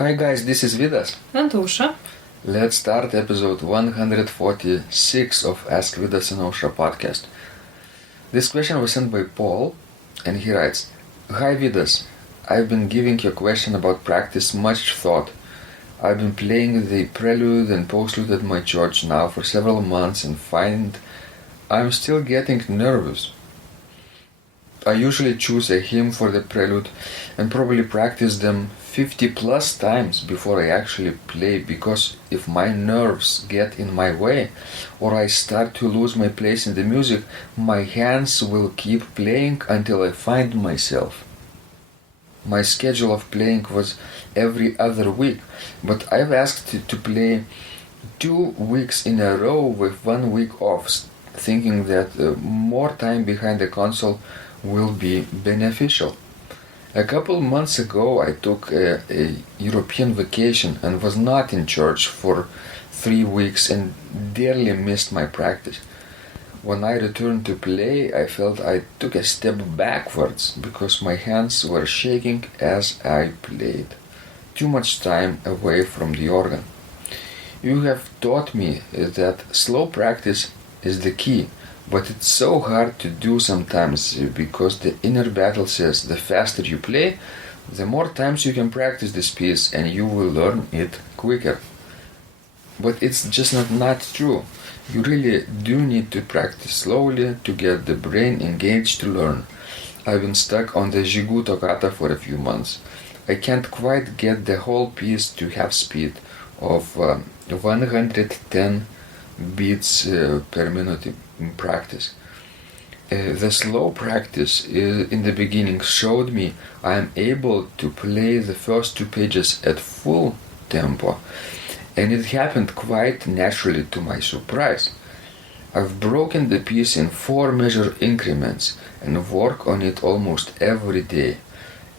Hi guys, this is Vidas. And Usha. Let's start episode 146 of Ask Vidas and Usha podcast. This question was sent by Paul, and he writes, Hi Vidas, I've been giving your question about practice much thought. I've been playing the Prelude and Postlude at my church now for several months and find I'm still getting nervous. I usually choose a hymn for the Prelude and probably practice them 50 plus times before I actually play, because if my nerves get in my way or I start to lose my place in the music, my hands will keep playing until I find myself. My schedule of playing was every other week, but I've asked to play 2 weeks in a row with 1 week off, thinking that more time behind the console will be beneficial. A couple months ago I took a European vacation and was not in church for 3 weeks and dearly missed my practice. When I returned to play, I felt I took a step backwards because my hands were shaking as I played. Too much time away from the organ. You have taught me that slow practice is the key, but it's so hard to do sometimes because the inner battle says the faster you play, the more times you can practice this piece and you will learn it quicker. But it's just not true. You really do need to practice slowly to get the brain engaged to learn. I've been stuck on the Žigu toccata for a few months. I can't quite get the whole piece to have speed of 110 beats per minute in practice. The slow practice in the beginning showed me I am able to play the first 2 pages at full tempo, and it happened quite naturally to my surprise. I've broken the piece in 4 measure increments and work on it almost every day.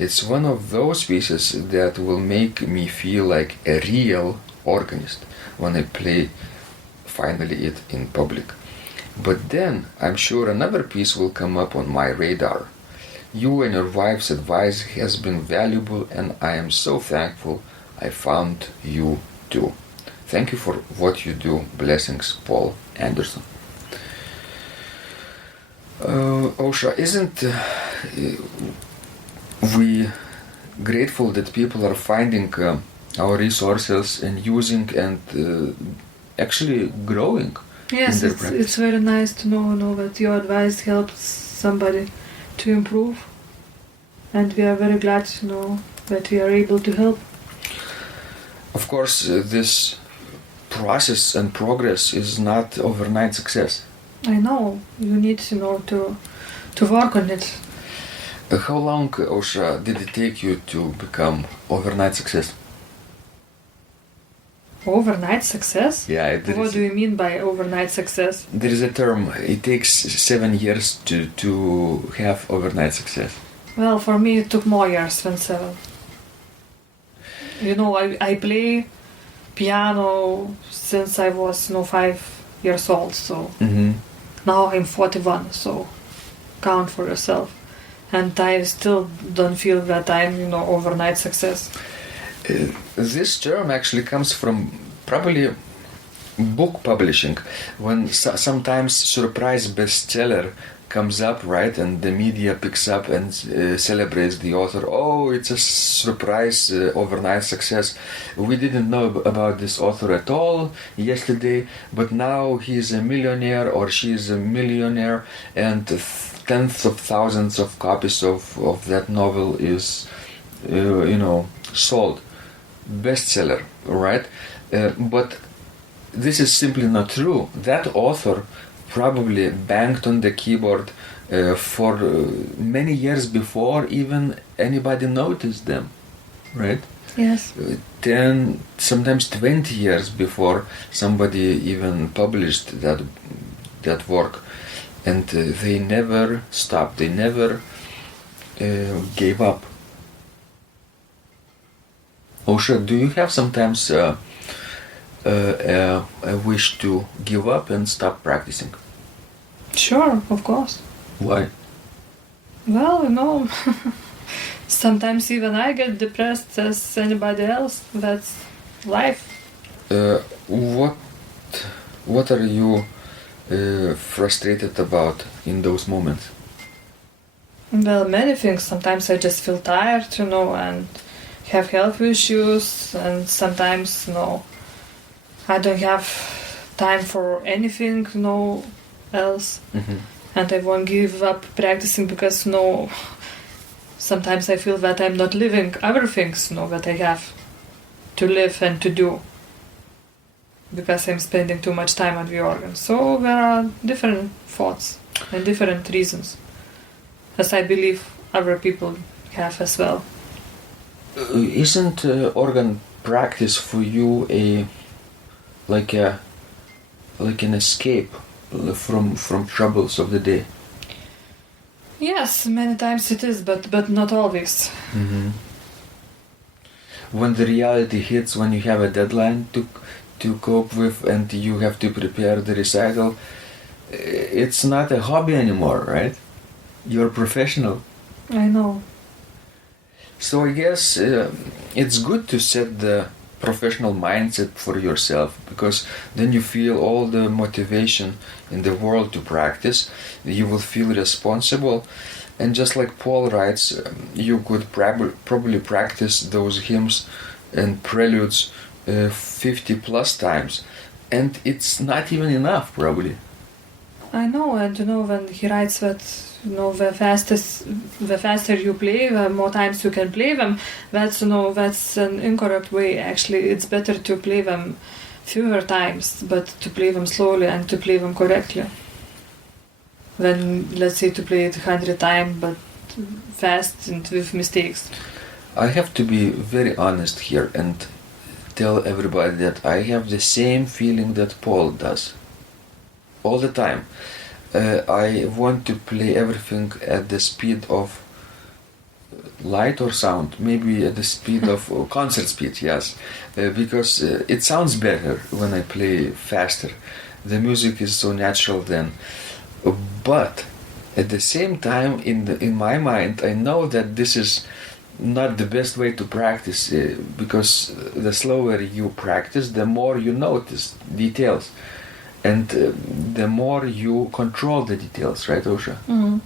It's one of those pieces that will make me feel like a real organist when I play finally it in public. But then I'm sure another piece will come up on my radar. You and your wife's advice has been valuable, and I am so thankful I found you too. Thank you for what you do. Blessings, Paul Anderson. Osha, isn't we grateful that people are finding our resources and using and actually growing? Yes, it's very nice to know that your advice helps somebody to improve, and we are very glad to know that we are able to help. Of course, this process and progress is not overnight success. I know, you need to work on it. How long, Osha, did it take you to become overnight success? Overnight success? Yeah. What do you mean by overnight success? There is a term. It takes 7 years to have overnight success. Well, for me it took more years than 7. I play piano since I was 5 years old, so now I'm 41, so count for yourself. And I still don't feel that I'm overnight success. This term actually comes from probably book publishing, when sometimes surprise bestseller comes up, right, and the media picks up and celebrates the author. Oh, it's a surprise overnight success. We didn't know about this author at all yesterday, but now he's a millionaire or she's a millionaire, and tens of thousands of copies of that novel is sold. Bestseller, right? But this is simply not true. That author probably banged on the keyboard for many years before even anybody noticed them, right? Yes. 10, sometimes 20 years before somebody even published that work, and they never stopped. They never gave up. Osha, do you have sometimes a wish to give up and stop practicing? Sure, of course. Why? Well, Sometimes even I get depressed as anybody else. That's life. What are you frustrated about in those moments? Well, many things. Sometimes I just feel tired, and have health issues, and sometimes, I don't have time for anything, else. And I won't give up practicing because, sometimes I feel that I'm not living other things, that I have to live and to do. Because I'm spending too much time on the organ. So there are different thoughts and different reasons. As I believe other people have as well. Isn't organ practice for you like an escape from troubles of the day? Yes, many times it is, but not always. When the reality hits, when you have a deadline to cope with and you have to prepare the recital, it's not a hobby anymore, right? You're a professional. I know. So I guess it's good to set the professional mindset for yourself, because then you feel all the motivation in the world to practice. You will feel responsible, and just like Paul writes, you could probably practice those hymns and preludes 50 plus times, and it's not even enough probably. I know, and when he writes that the faster you play, the more times you can play them. That's an incorrect way. Actually, it's better to play them fewer times, but to play them slowly and to play them correctly. Than, let's say, to play it 100 times, but fast and with mistakes. I have to be very honest here and tell everybody that I have the same feeling that Paul does. All the time. I want to play everything at the speed of light or sound, maybe at the speed of concert speed, yes, because it sounds better when I play faster. The music is so natural then. But at the same time, in my mind, I know that this is not the best way to practice, because the slower you practice, the more you notice details. And the more you control the details, right, Ausra? Mm.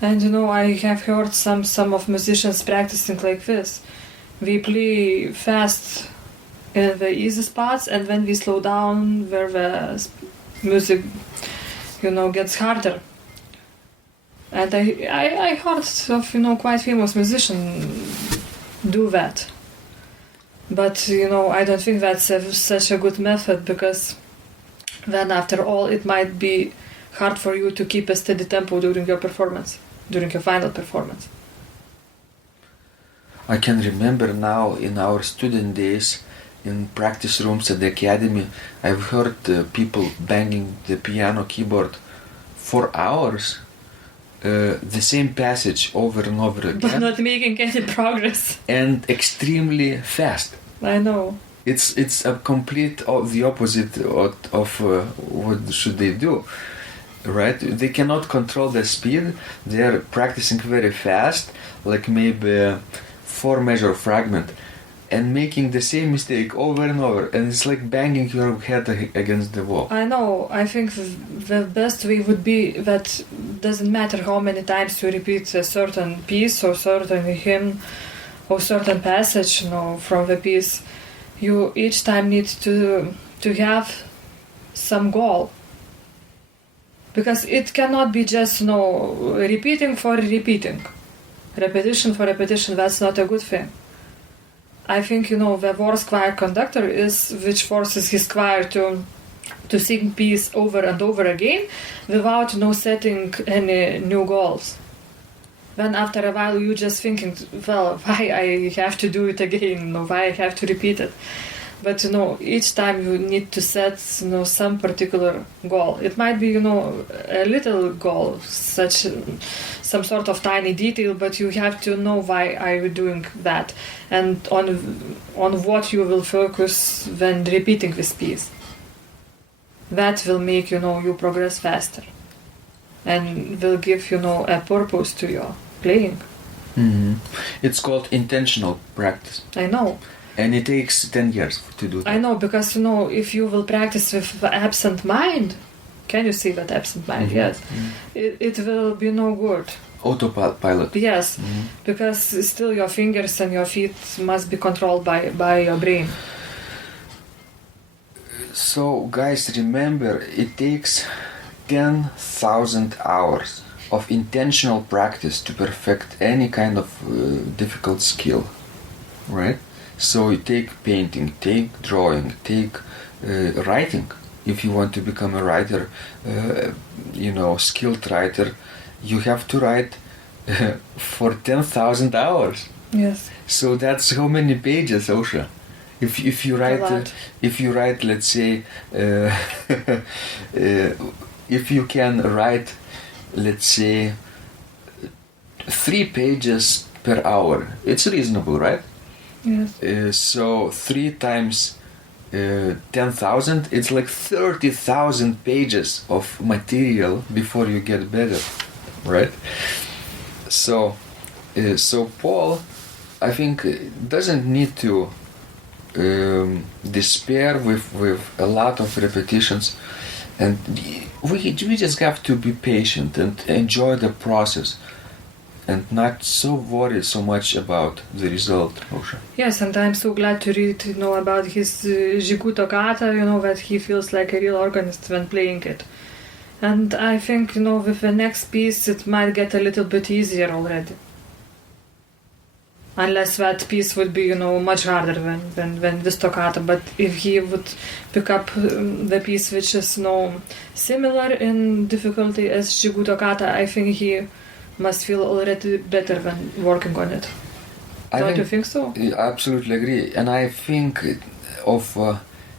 And I have heard some of musicians practicing like this. We play fast in the easy spots, and when we slow down where the music, gets harder. And I heard of, quite famous musicians do that. But, I don't think that's such a good method, because then after all it might be hard for you to keep a steady tempo during your performance, during your final performance. I can remember now in our student days in practice rooms at the academy, I've heard people banging the piano keyboard for hours, the same passage over and over again. But not making any progress. And extremely fast. I know. It's a complete the opposite of what should they do, right? They cannot control the speed. They are practicing very fast, like maybe 4-measure fragment, and making the same mistake over and over, and it's like banging your head against the wall. I know. I think the best way would be that doesn't matter how many times you repeat a certain piece or certain hymn or certain passage, from the piece. You each time need to have some goal. Because it cannot be just, repeating for repeating. Repetition for repetition, that's not a good thing. I think, the worst choir conductor is which forces his choir to sing piece over and over again without setting any new goals. Then after a while you're just thinking, well, why I have to do it again, why I have to repeat it. But each time you need to set some particular goal. It might be a little goal, such some sort of tiny detail, but you have to know why are you doing that and on what you will focus when repeating this piece. That will make you progress faster and will give a purpose to your playing. Mm-hmm. It's called intentional practice. I know. And it takes 10 years to do that. I know, because, if you will practice with absent mind, can you see that absent mind? Mm-hmm. Yes. Mm-hmm. It will be no good. Autopilot. Yes, Mm-hmm. because still your fingers and your feet must be controlled by your brain. So, guys, remember, it takes 10,000 hours of intentional practice to perfect any kind of difficult skill, right? So you take painting, take drawing, take writing. If you want to become a writer, skilled writer, you have to write for 10,000 hours. Yes. So that's how many pages, Osha? If you write, let's say, if you can write, let's say, 3 pages per hour, it's reasonable, right? Yes. So 3 times 10,000, it's like 30,000 pages of material before you get better, right? So Paul, I think, doesn't need to despair with a lot of repetitions, and we just have to be patient and enjoy the process and not so worry so much about the result, Osha. Yes, and I'm so glad to read, about his Žygų toccata, that he feels like a real organist when playing it. And I think, with the next piece it might get a little bit easier already. Unless that piece would be, much harder than this toccata. But if he would pick up the piece which is, similar in difficulty as Žygų toccata, I think he must feel already better when working on it. Don't you think so? I absolutely agree. And I think of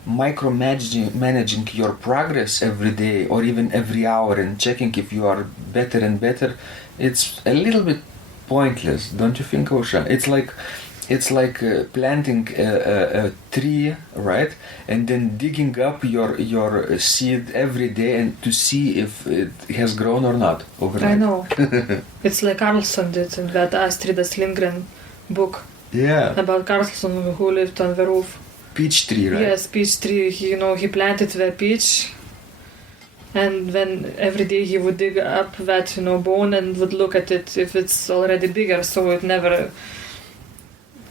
managing your progress every day or even every hour and checking if you are better and better, it's a little bit pointless, don't you think, Osha? It's like planting a tree, right? And then digging up your seed every day and to see if it has grown or not overnight. I know. It's like Carlson did in that Astrid Lindgren book. Yeah. About Carlson who lived on the roof. Peach tree, right? Yes, peach tree. He planted the peach. And then every day he would dig up that, bone and would look at it if it's already bigger, so it never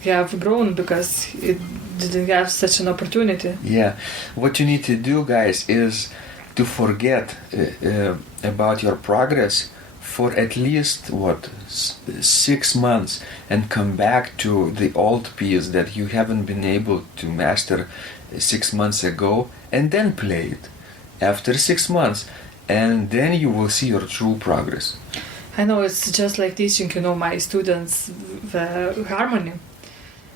have grown because it didn't have such an opportunity. Yeah. What you need to do, guys, is to forget about your progress for at least, 6 months and come back to the old piece that you haven't been able to master 6 months ago and then play it after 6 months, and then you will see your true progress. I know, it's just like teaching, my students the harmony.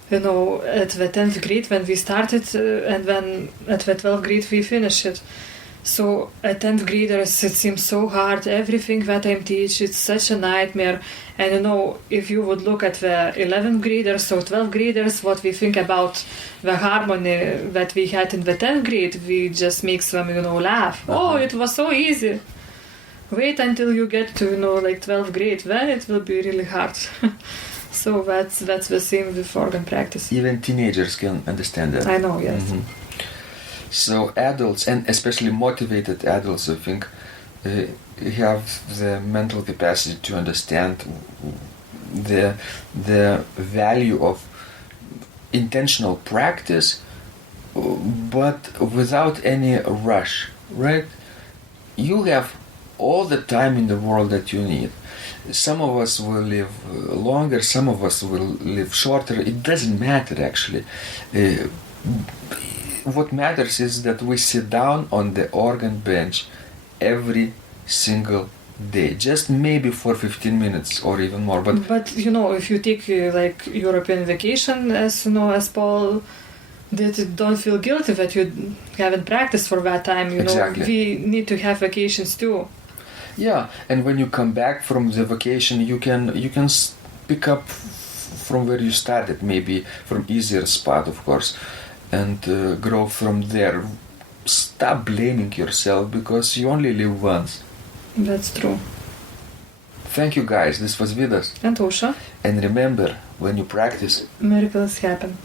At the 10th grade when we started and when at the 12th grade we finished it. So at 10th graders it seems so hard, everything that I teach, it's such a nightmare. And if you would look at the 11th graders or 12th graders, what we think about the harmony that we had in the 10th grade, we just makes them, laugh. Uh-huh. Oh, it was so easy. Wait until you get to, 12th grade, then it will be really hard. So that's the same with organ practice. Even teenagers can understand that. I know, yes. Mm-hmm. So adults, and especially motivated adults, I think, have the mental capacity to understand the value of intentional practice, but without any rush, right? You have all the time in the world that you need. Some of us will live longer, some of us will live shorter. It doesn't matter, actually. What matters is that we sit down on the organ bench every single day, just maybe for 15 minutes or even more. But if you take like European vacation, as Paul did, don't feel guilty that you haven't practiced for that time. Exactly. We need to have vacations too. Yeah, and when you come back from the vacation, you can pick up from where you started, maybe from easier spot, of course, and grow from there. Stop blaming yourself because you only live once. That's true. Thank you guys, this was Vidas. And Usha. And remember, when you practice, Miracles happen.